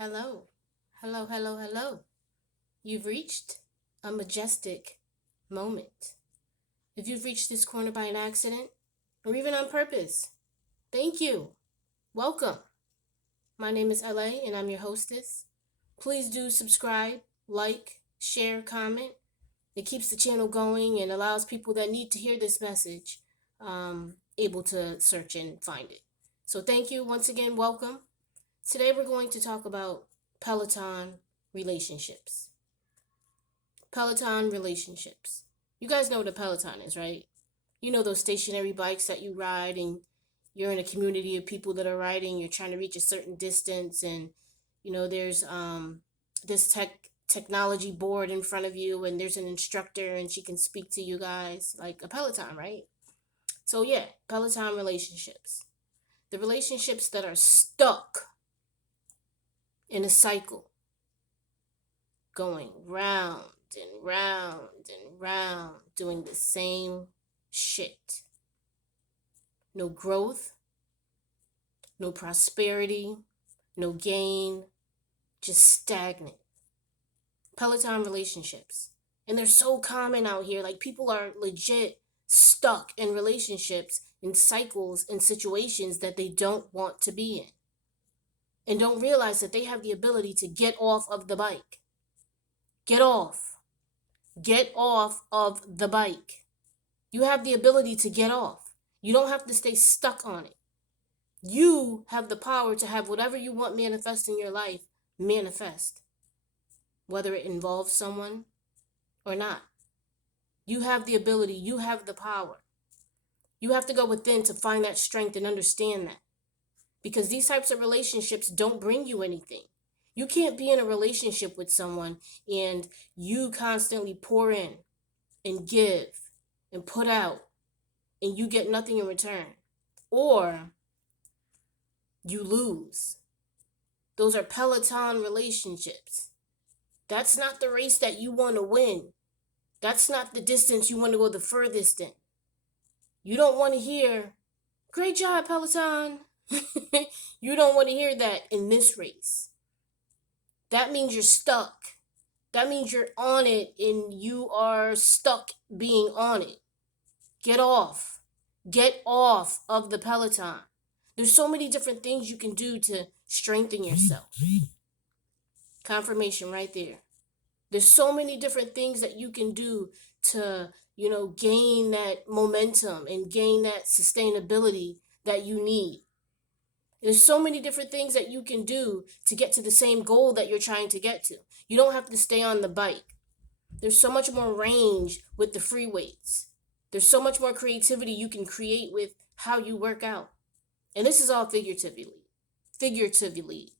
Hello, hello, hello, hello. You've reached a majestic moment. If you've reached this corner by an accident or even on purpose, thank you. Welcome. My name is LA and I'm your hostess. Please do subscribe, like, share, comment. It keeps the channel going and allows people that need to hear this message able to search and find it. So thank you once again. Welcome. Today we're going to talk about Pelaton relationships. Pelaton relationships. You guys know what a Peloton is, right? You know those stationary bikes that you ride and you're in a community of people that are riding, you're trying to reach a certain distance and there's this technology board in front of you and there's an instructor and she can speak to you guys like a Peloton, right? So yeah, Peloton relationships. The relationships that are stuck in a cycle going round and round and round doing the same shit. No growth, no prosperity, no gain, just stagnant. Peloton relationships. And they're so common out here. Like people are legit stuck in relationships, in cycles, in situations that they don't want to be in. And don't realize that they have the ability to get off of the bike. Get off. Get off of the bike. You have the ability to get off. You don't have to stay stuck on it. You have the power to have whatever you want manifest in your life manifest, whether it involves someone or not. You have the ability. You have the power. You have to go within to find that strength and understand that. Because these types of relationships don't bring you anything. You can't be in a relationship with someone and you constantly pour in and give and put out and you get nothing in return. Or you lose. Those are Peloton relationships. That's not the race that you want to win. That's not the distance you want to go the furthest in. You don't want to hear, great job, Peloton. You don't want to hear that in this race. That means you're stuck. That means you're on it and you are stuck being on it. Get off. Get off of the Peloton. There's so many different things you can do to strengthen yourself. Confirmation right there. There's so many different things that you can do to, gain that momentum and gain that sustainability that you need. There's so many different things that you can do to get to the same goal that you're trying to get to. You don't have to stay on the bike. There's so much more range with the free weights. There's so much more creativity you can create with how you work out. And this is all figuratively. Figuratively,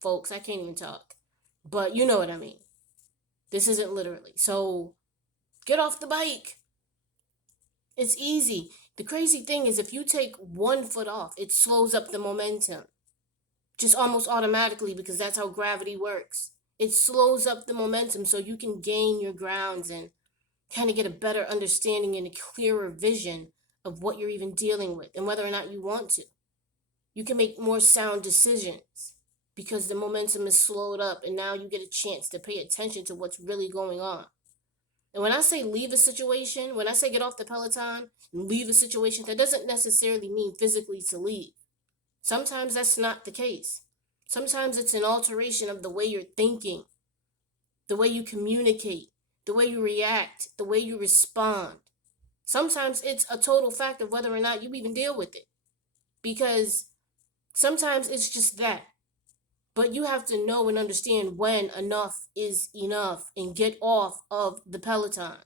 folks, I can't even talk. But you know what I mean. This isn't literally. So get off the bike. It's easy. The crazy thing is if you take one foot off, it slows up the momentum. Just almost automatically because that's how gravity works. It slows up the momentum so you can gain your grounds and kind of get a better understanding and a clearer vision of what you're even dealing with and whether or not you want to. You can make more sound decisions because the momentum is slowed up and now you get a chance to pay attention to what's really going on. And when I say leave a situation, when I say get off the Peloton and leave a situation, that doesn't necessarily mean physically to leave. Sometimes that's not the case. Sometimes it's an alteration of the way you're thinking, the way you communicate, the way you react, the way you respond. Sometimes it's a total fact of whether or not you even deal with it. Because sometimes it's just that. But you have to know and understand when enough is enough and get off of the Peloton.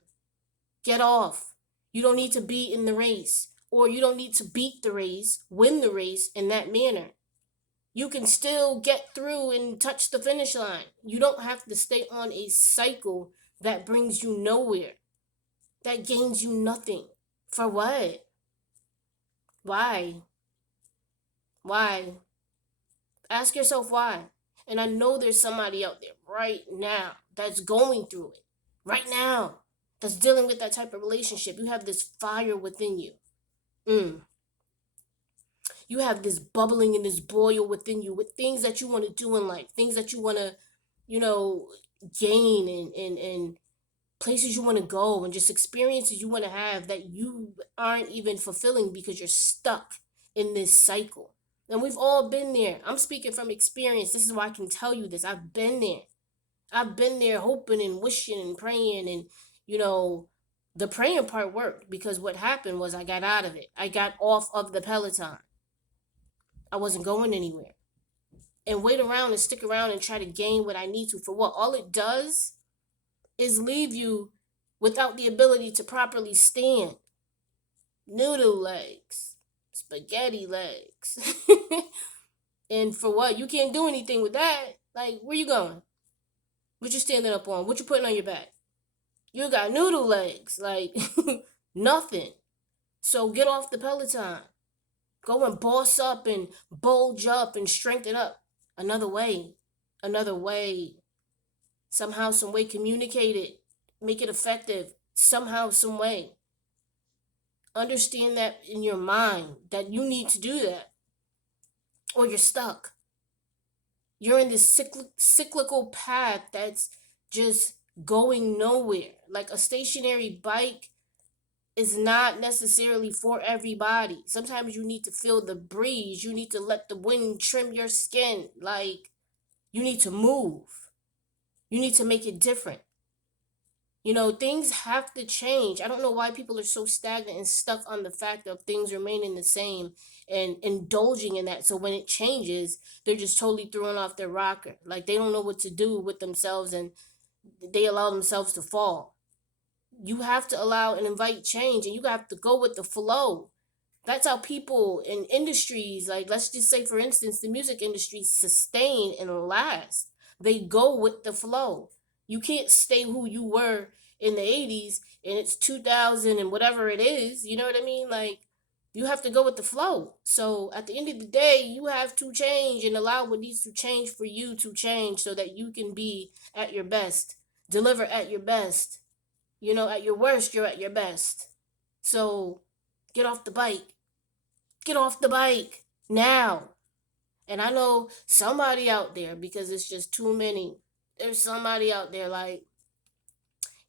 Get off. You don't need to be in the race, or you don't need to beat the race, win the race in that manner. You can still get through and touch the finish line. You don't have to stay on a cycle that brings you nowhere, that gains you nothing. For what? Why? Why? Ask yourself why. And I know there's somebody out there right now that's going through it. Right now. That's dealing with that type of relationship. You have this fire within you. You have this bubbling and this boil within you with things that you want to do in life, things that you want to, you know, gain and places you want to go and just experiences you want to have that you aren't even fulfilling because you're stuck in this cycle. And we've all been there. I'm speaking from experience. This is why I can tell you this. I've been there. I've been there hoping and wishing and praying, and you know, the praying part worked because what happened was I got out of it. I got off of the Peloton. I wasn't going anywhere. And wait around and stick around and try to gain what I need to for what? All it does is leave you without the ability to properly stand. Noodle legs, spaghetti legs. And for what? You can't do anything with that. Like, where you going? What you standing up on? What you putting on your back? You got noodle legs. Like, nothing. So get off the Peloton. Go and boss up and bulge up and strengthen up. Another way. Another way. Somehow, some way, communicate it. Make it effective. Somehow, some way. Understand that in your mind that you need to do that. Or you're stuck. You're in this cyclical path that's just going nowhere. Like a stationary bike is not necessarily for everybody. Sometimes you need to feel the breeze. You need to let the wind trim your skin. Like, you need to move. You need to make it different. You know, things have to change. I don't know why people are so stagnant and stuck on the fact of things remaining the same and indulging in that. So when it changes, they're just totally thrown off their rocker. Like, they don't know what to do with themselves and they allow themselves to fall. You have to allow and invite change, and you have to go with the flow. That's how people in industries, like let's just say for instance, the music industry, sustain and last. They go with the flow. You can't stay who you were in the 80s and it's 2000 and whatever it is, you know what I mean? Like, you have to go with the flow. So at the end of the day, you have to change and allow what needs to change for you to change so that you can be at your best, deliver at your best. You know, at your worst, you're at your best. So get off the bike. Get off the bike now. And I know somebody out there, because it's just too many. There's somebody out there like,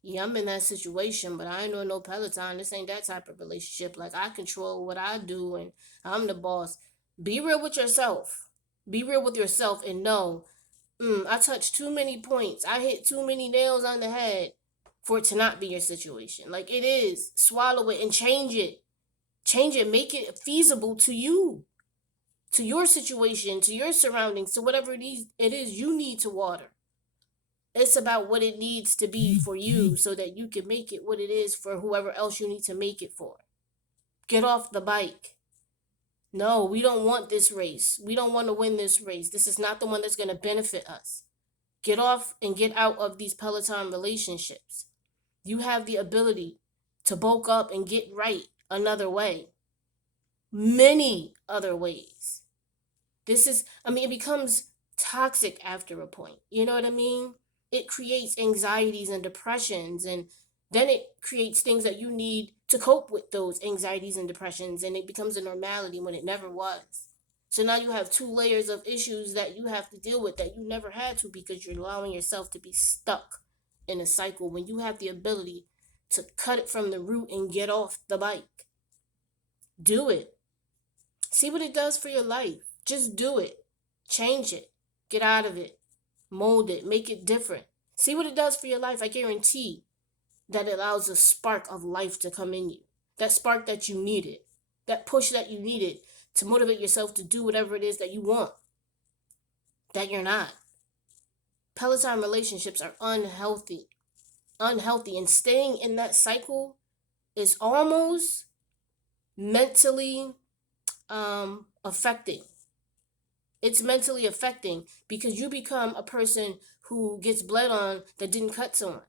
yeah, I'm in that situation, but I ain't doing no Peloton. This ain't that type of relationship. Like, I control what I do and I'm the boss. Be real with yourself. Be real with yourself and know, I touched too many points. I hit too many nails on the head for it to not be your situation. Like, it is. Swallow it and change it. Change it. Make it feasible to you, to your situation, to your surroundings, to whatever it is you need to water. It's about what it needs to be for you so that you can make it what it is for whoever else you need to make it for. Get off the bike. No, we don't want this race. We don't want to win this race. This is not the one that's going to benefit us. Get off and get out of these Peloton relationships. You have the ability to bulk up and get right another way. Many other ways. It becomes toxic after a point. You know what I mean? It creates anxieties and depressions, and then it creates things that you need to cope with those anxieties and depressions, and it becomes a normality when it never was. So now you have 2 layers of issues that you have to deal with that you never had to because you're allowing yourself to be stuck in a cycle when you have the ability to cut it from the root and get off the bike. Do it. See what it does for your life. Just do it. Change it. Get out of it. Mold it. Make it different. See what it does for your life. I guarantee that it allows a spark of life to come in you. That spark that you needed. That push that you needed to motivate yourself to do whatever it is that you want, that you're not. Peloton relationships are unhealthy. Unhealthy. And staying in that cycle is almost mentally affecting. It's mentally affecting because you become a person who gets bled on that didn't cut someone.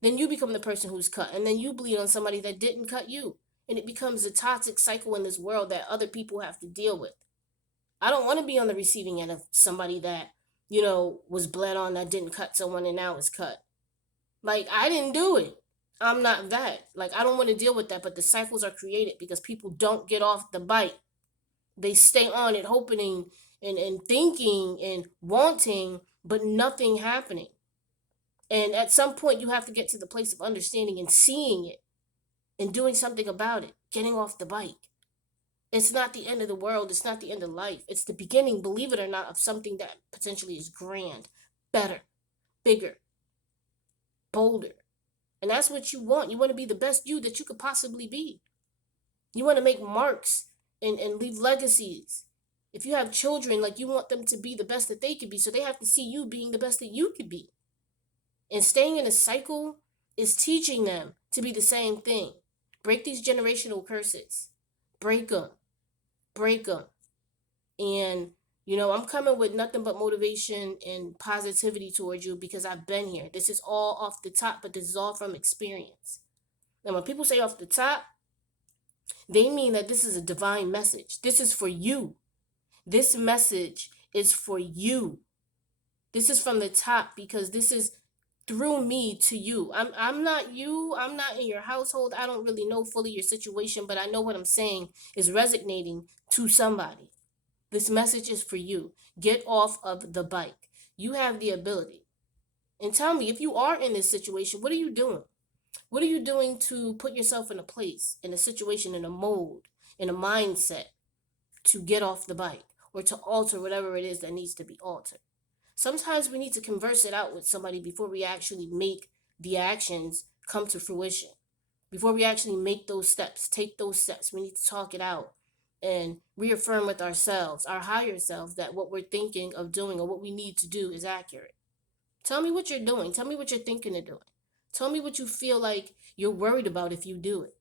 Then you become the person who's cut, and then you bleed on somebody that didn't cut you. And it becomes a toxic cycle in this world that other people have to deal with. I don't want to be on the receiving end of somebody that, was bled on that didn't cut someone and now is cut. Like, I didn't do it. I'm not that. Like, I don't want to deal with that, but the cycles are created because people don't get off the bike. They stay on it, hoping and thinking and wanting, but nothing happening. And at some point, you have to get to the place of understanding and seeing it and doing something about it, getting off the bike. It's not the end of the world. It's not the end of life. It's the beginning, believe it or not, of something that potentially is grand, better, bigger, bolder. And that's what you want. You want to be the best you that you could possibly be. You want to make marks and leave legacies. If you have children, like, you want them to be the best that they could be. So they have to see you being the best that you could be. And staying in a cycle is teaching them to be the same thing. Break these generational curses. Break them. Break them. And, I'm coming with nothing but motivation and positivity towards you because I've been here. This is all off the top, but this is all from experience. And when people say off the top, they mean that this is a divine message. This is for you. This message is for you. This is from the top because this is through me to you. I'm not you. I'm not in your household. I don't really know fully your situation, but I know what I'm saying is resonating to somebody. This message is for you. Get off of the bike. You have the ability. And tell me, if you are in this situation, what are you doing? What are you doing to put yourself in a place, in a situation, in a mode, in a mindset to get off the bike or to alter whatever it is that needs to be altered? Sometimes we need to converse it out with somebody before we actually make the actions come to fruition. Before we actually make those steps, take those steps, we need to talk it out and reaffirm with ourselves, our higher selves, that what we're thinking of doing or what we need to do is accurate. Tell me what you're doing. Tell me what you're thinking of doing. Tell me what you feel like you're worried about if you do it.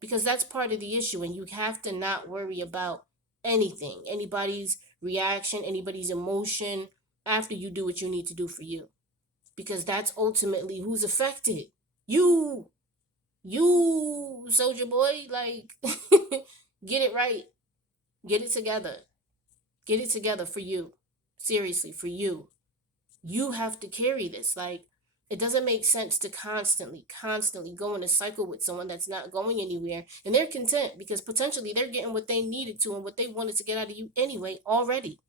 Because that's part of the issue, and you have to not worry about anything, anybody's reaction, anybody's emotion after you do what you need to do for you. Because that's ultimately who's affected. You, soldier boy, like, get it right. Get it together. Get it together for you. Seriously, for you. You have to carry this. Like, it doesn't make sense to constantly go in a cycle with someone that's not going anywhere. And they're content because potentially they're getting what they needed to and what they wanted to get out of you anyway already.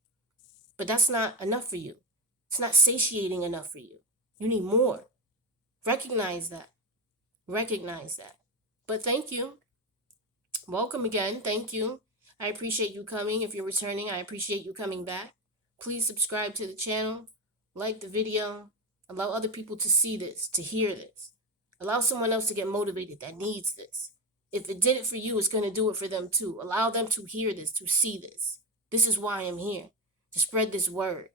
But that's not enough for you. It's not satiating enough for you. You need more. Recognize that. Recognize that. But thank you. Welcome again. Thank you. I appreciate you coming. If you're returning, I appreciate you coming back. Please subscribe to the channel. Like the video. Allow other people to see this, to hear this. Allow someone else to get motivated that needs this. If it did it for you, it's going to do it for them too. Allow them to hear this, to see this. This is why I'm here, to spread this word.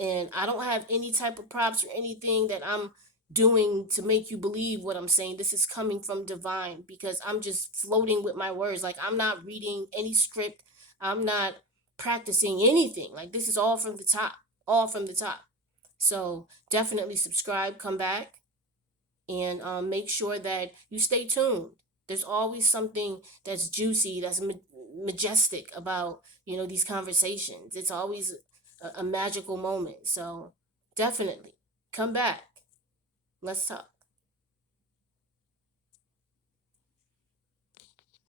And I don't have any type of props or anything that I'm doing to make you believe what I'm saying. This is coming from divine because I'm just floating with my words. Like, I'm not reading any script. I'm not practicing anything. Like, this is all from the top, all from the top. So definitely subscribe, come back, and make sure that you stay tuned. There's always something that's juicy, that's majestic about, these conversations. It's always a magical moment. So definitely come back. Let's talk.